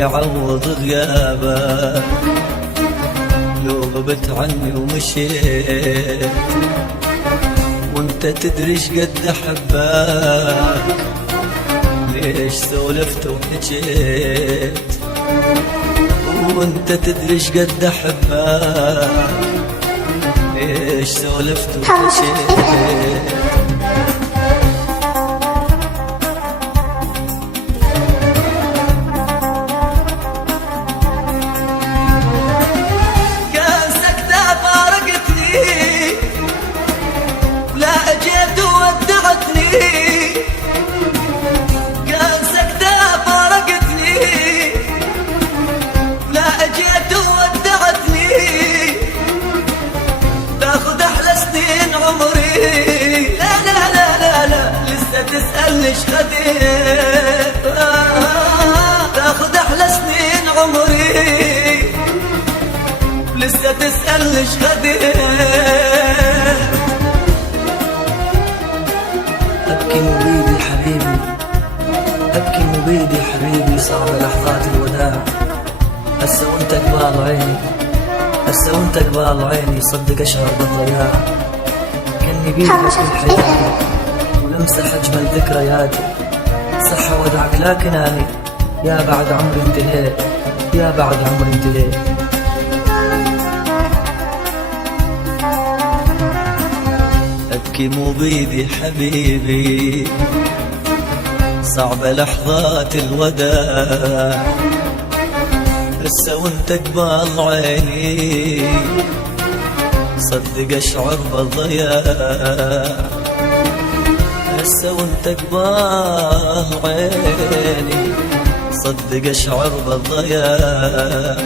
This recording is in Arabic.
يعوض غيابك لو غبت عني ومشيت، وانت تدري شقد احبك ليش سولفت وحجيت، وانت تدري شقد احبك ليش سولفت وحجيت. تسألني شخديت، تاخد أحلى سنين عمري، لسه تسألني شخديت. أبكي مبيدي حبيبي، أبكي مبيدي حبيبي، صعب لحظات الوداع، هسه وانت قبال عيني، هسه وانت قبال عيني، صدق أشعر بالضياع، كأني بيدي الحياة امسح اجمل ذكرياتي، صح ودعك لكن اني يا بعد عمري انتهيت، يا بعد عمري انتهيت. ابكي مو بيدي حبيبي، صعبة لحظات الوداع، هسه وانت قبال عيني، صدق اشعر بالضياع، هسه وانت قبال عيني، صدق اشعر بالضياع.